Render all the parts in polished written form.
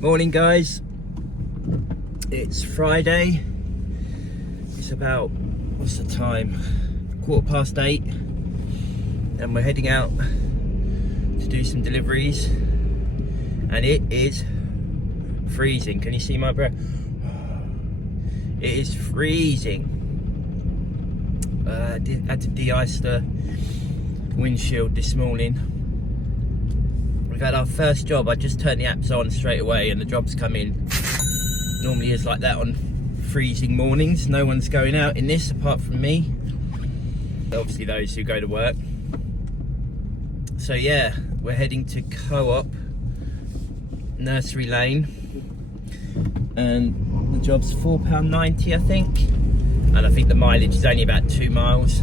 Morning guys, it's Friday. It's about, what's the time? 8:15, and we're heading out to do some deliveries, and it is freezing. Can you see my breath? It is freezing. I had to de-ice the windshield this morning. We've had our first job. I just turned the apps on straight away and the job's come in. Normally is like that on freezing mornings. No one's going out in this apart from me. Obviously those who go to work. So yeah, we're heading to Co-op, Nursery Lane. And the job's £4.90 I think. And I think the mileage is only about 2 miles.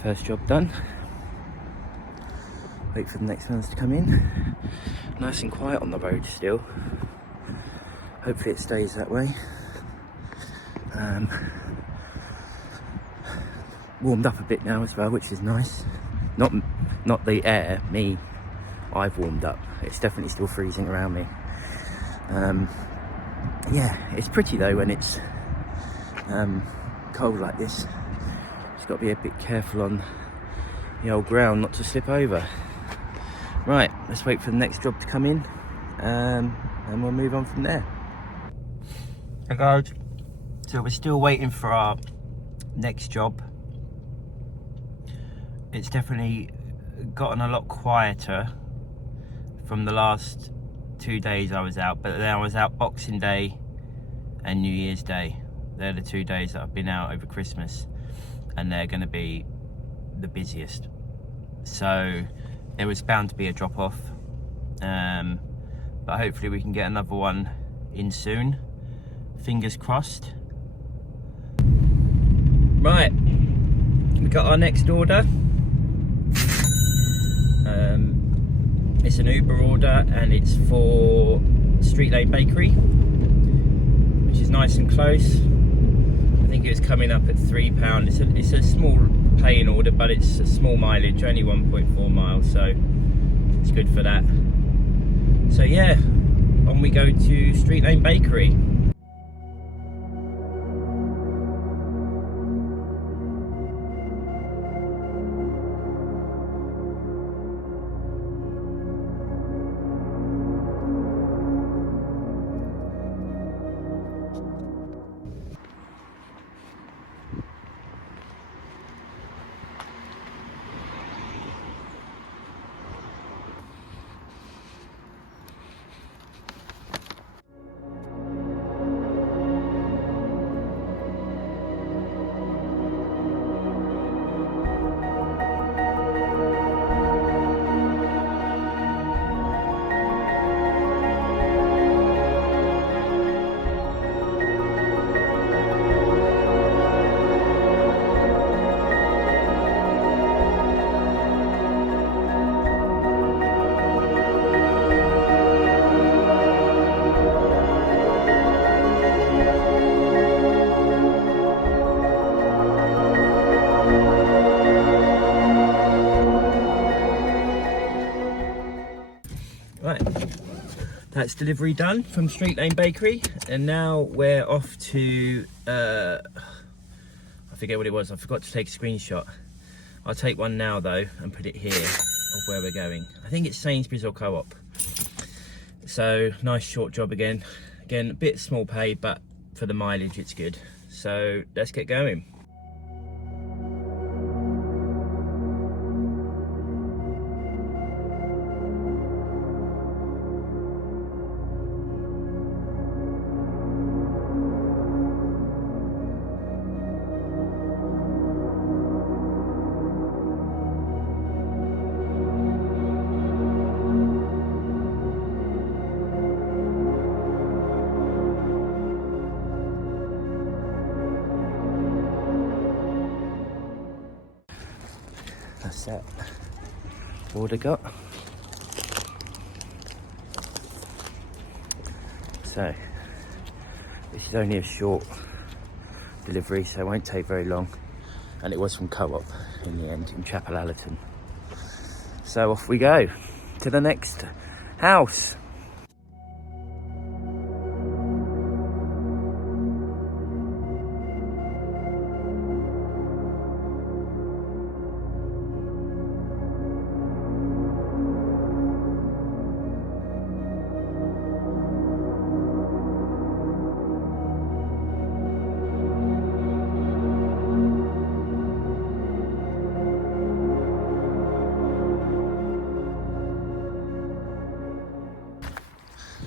First job done. Wait for the next ones to come in. Nice and quiet on the road still. Hopefully it stays that way. Warmed up a bit now as well, which is nice. Not the air, me. I've warmed up. It's definitely still freezing around me. Yeah, it's pretty though when it's cold like this. Got to be a bit careful on the old ground not to slip over. Right, let's wait for the next job to come in and we'll move on from there. Hey guys, so we're still waiting for our next job. It's definitely gotten a lot quieter from the last 2 days I was out, but then I was out Boxing Day and New Year's Day. They're the 2 days that I've been out over Christmas, and they're going to be the busiest. So there was bound to be a drop off, but hopefully we can get another one in soon. Fingers crossed. Right, we got our next order. It's an Uber order and it's for Street Lane Bakery, which is nice and close. I think it was coming up at £3. It's a small pay-in order, but it's a small mileage, only 1.4 miles, so it's good for that. So yeah, on we go to Street Lane Bakery. night's delivery done from Street Lane Bakery, and now we're off to I forget what it was. I forgot to take a screenshot. I'll take one now though and put it here of where we're going. I think it's Sainsbury's or Co-op. So nice short job again a bit small pay, but for the mileage it's good. So let's get going. That's that order got. So this is only a short delivery, so it won't take very long, and it was from Co-op in the end in Chapel Allerton. So off we go to the next house.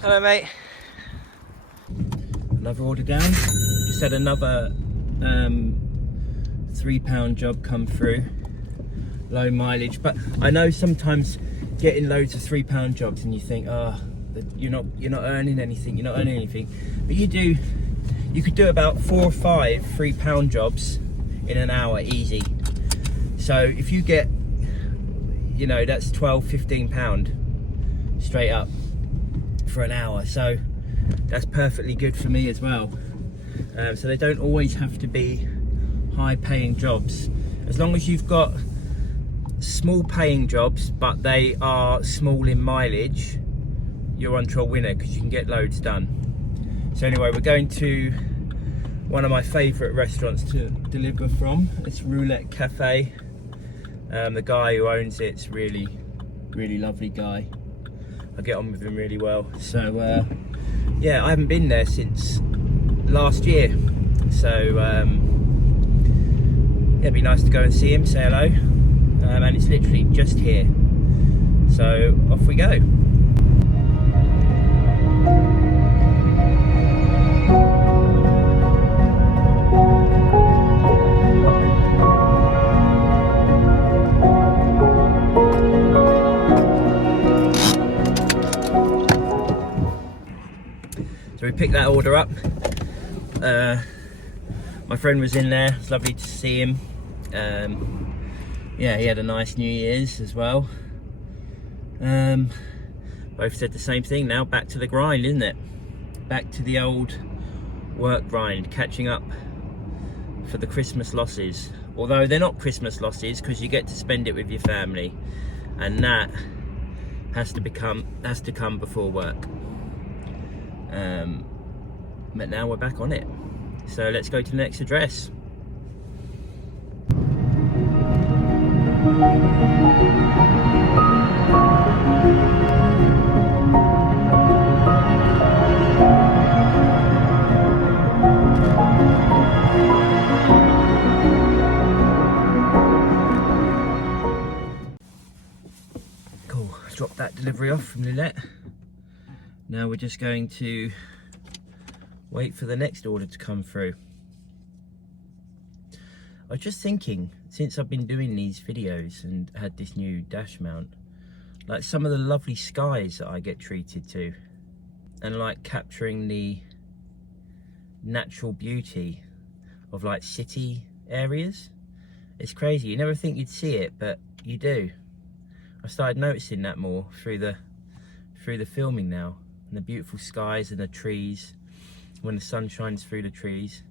Hello mate. Another order down. Just had another £3 job come through. Low mileage, but I know sometimes getting loads of £3 jobs and you think, oh, you're not earning anything. But you do. You could do about 4 or 5 £3 jobs in an hour easy. So if you get, that's £12–15 straight up for an hour, so that's perfectly good for me as well. So they don't always have to be high paying jobs. As long as you've got small paying jobs but they are small in mileage, you're on to a winner because you can get loads done. So anyway, we're going to one of my favourite restaurants to deliver from. It's Roulette Cafe. The guy who owns it's really lovely guy. I get on with him really well. So yeah, I haven't been there since last year, so yeah, it'd be nice to go and see him, say hello, and it's literally just here, so off we go. So we picked that order up. My friend was in there. It's lovely to see him. Yeah, he had a nice New Year's as well. Both said the same thing. Now back to the grind, isn't it? Back to the old work grind, catching up for the Christmas losses. Although they're not Christmas losses because you get to spend it with your family, and that has to come before work. But now we're back on it, so let's go to the next address. Cool, drop that delivery off from Lillette. Now we're just going to wait for the next order to come through. I was just thinking, since I've been doing these videos and had this new dash mount, like some of the lovely skies that I get treated to, and like capturing the natural beauty of like city areas. It's crazy, you never think you'd see it, but you do. I started noticing that more through the filming now, and the beautiful skies and the trees when the sun shines through the trees.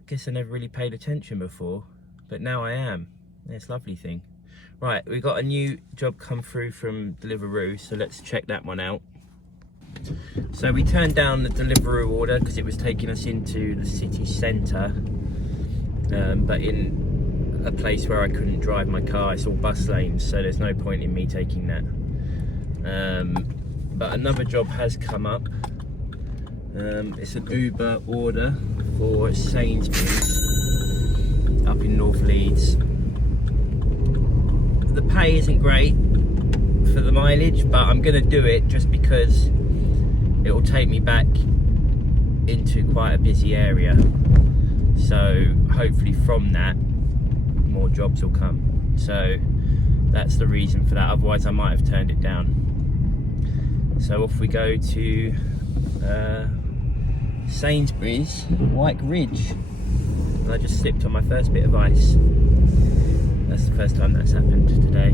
I guess I never really paid attention before, but now I am. It's a lovely thing. Right, we got a new job come through from Deliveroo, so let's check that one out. So we turned down the Deliveroo order because it was taking us into the city centre, but in a place where I couldn't drive my car. It's all bus lanes, so there's no point in me taking that. But another job has come up. It's an Uber order for Sainsbury's up in North Leeds. The pay isn't great for the mileage, but I'm going to do it just because it will take me back into quite a busy area. So hopefully from that, more jobs will come. So that's the reason for that. Otherwise I might have turned it down. So off we go to Sainsbury's, White Ridge. And I just slipped on my first bit of ice. That's the first time that's happened today.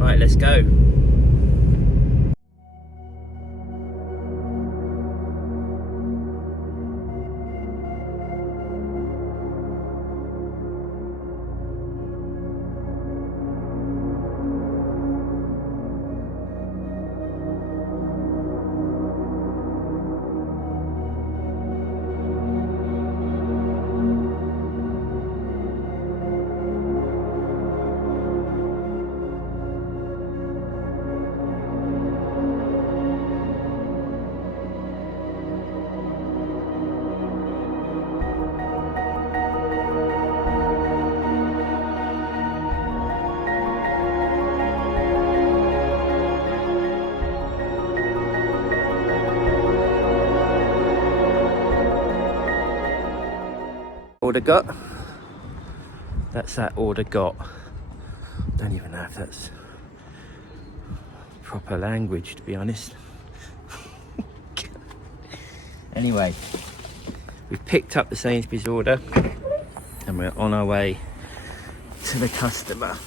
Right, let's go. Order got. That's that order got. Don't even know if that's proper language, to be honest. Anyway, we've picked up the Sainsbury's order and we're on our way to the customer.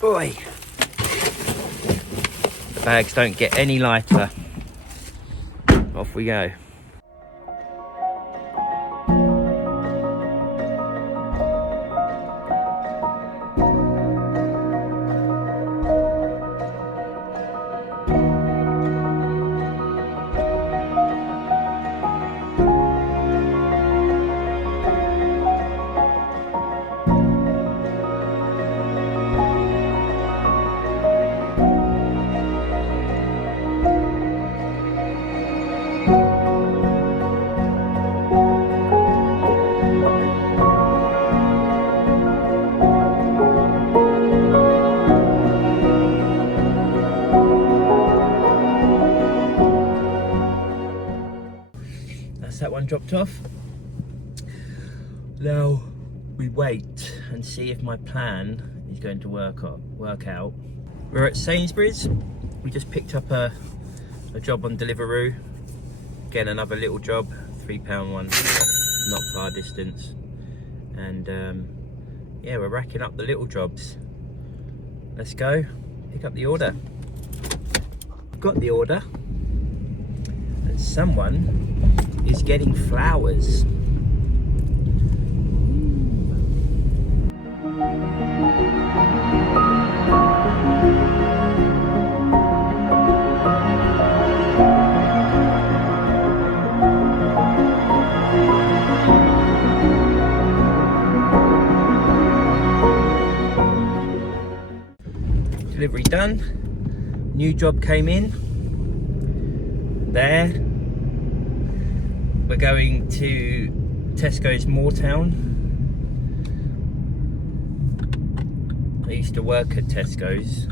Boy, the bags don't get any lighter. Off we go. That one dropped off. Now we wait and see if my plan is going to work out. We're at Sainsbury's. We just picked up a job on Deliveroo. Again, another little job, £3 one, not far distance. And yeah, we're racking up the little jobs. Let's go pick up the order. Got the order, and someone is getting flowers. Delivery done. New job came in. There. We're going to Tesco's Moortown. I used to work at Tesco's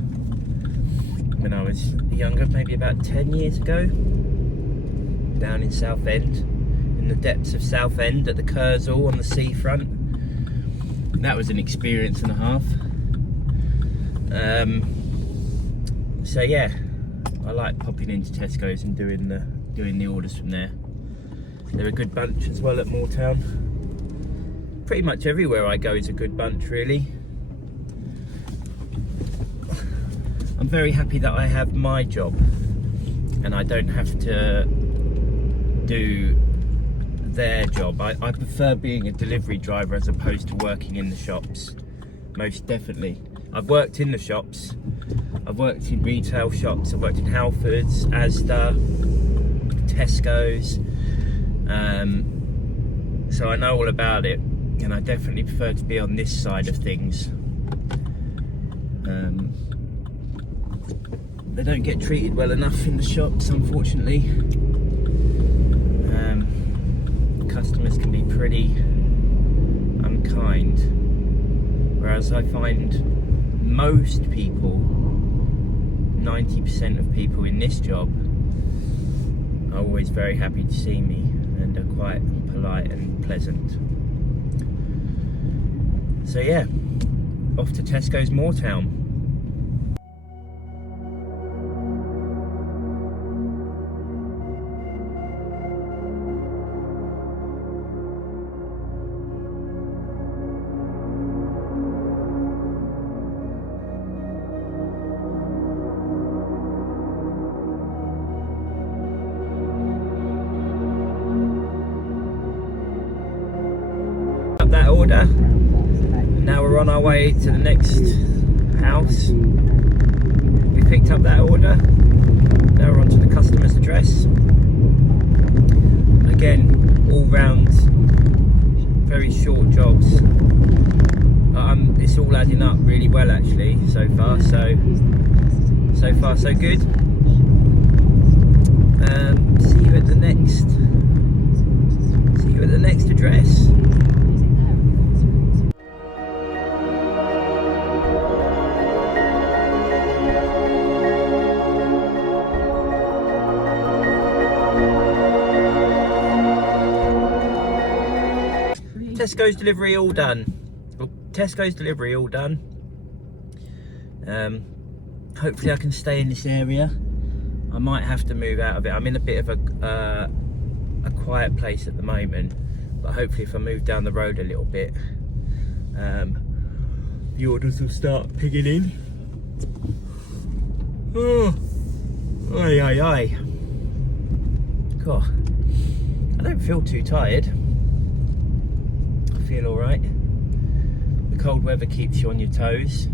when I was younger, maybe about 10 years ago, down in Southend, in the depths of Southend at the Curzall on the seafront. That was an experience and a half. So yeah, I like popping into Tesco's and doing the orders from there. They're a good bunch as well at Moortown. Pretty much everywhere I go is a good bunch, really. I'm very happy that I have my job and I don't have to do their job. I prefer being a delivery driver as opposed to working in the shops, most definitely. I've worked in the shops. I've worked in retail shops. I've worked in Halfords, Asda, Tesco's. So I know all about it, and I definitely prefer to be on this side of things. They don't get treated well enough in the shops, unfortunately. Customers can be pretty unkind, whereas I find most people, 90% of people in this job, are always very happy to see me and are quite polite and pleasant. So yeah, off to Tesco's Moortown. That order, and now we're on our way to the next house. We picked up that order, now we're on to the customer's address. Again, all round very short jobs. It's all adding up really well actually so far, so good. See you at the next address. Tesco's delivery all done. Hopefully I can stay in this area. I might have to move out of it. I'm in a bit of a quiet place at the moment, but hopefully if I move down the road a little bit, the orders will start picking in. Oh, aye. God, I don't feel too tired. I feel all right. The cold weather keeps you on your toes.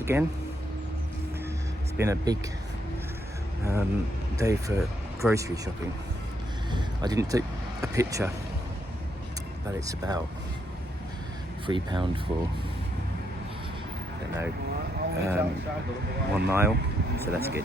Again, it's been a big day for grocery shopping. I didn't take a picture, but it's about £3 for, I don't know, 1 mile, so that's good.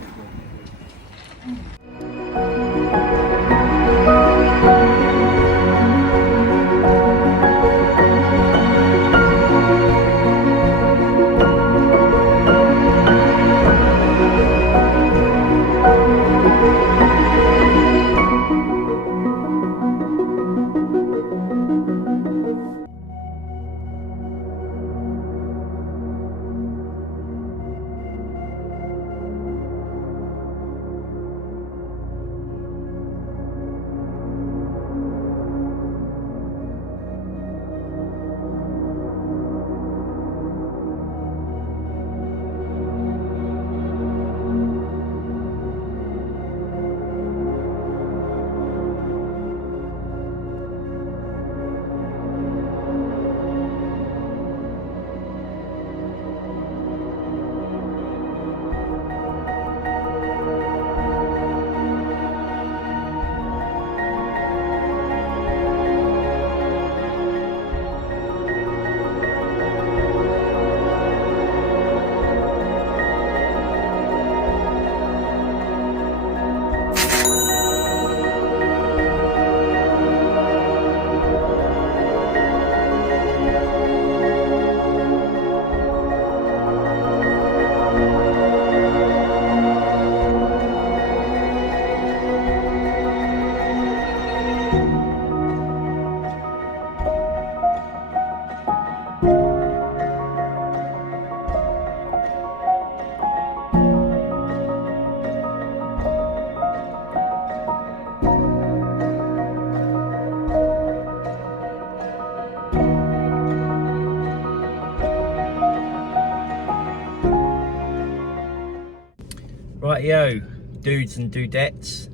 Rightio, dudes and dudettes.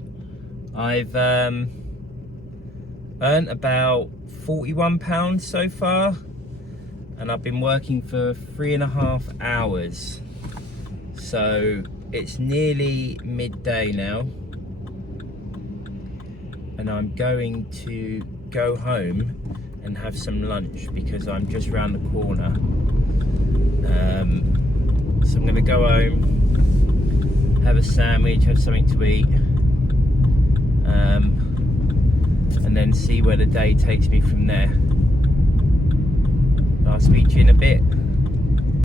I've earned about £41 so far, and I've been working for 3.5 hours. So it's nearly midday now, and I'm going to go home and have some lunch because I'm just round the corner. So I'm going to go home, have a sandwich, have something to eat, and then see where the day takes me from there. I'll speak to you in a bit.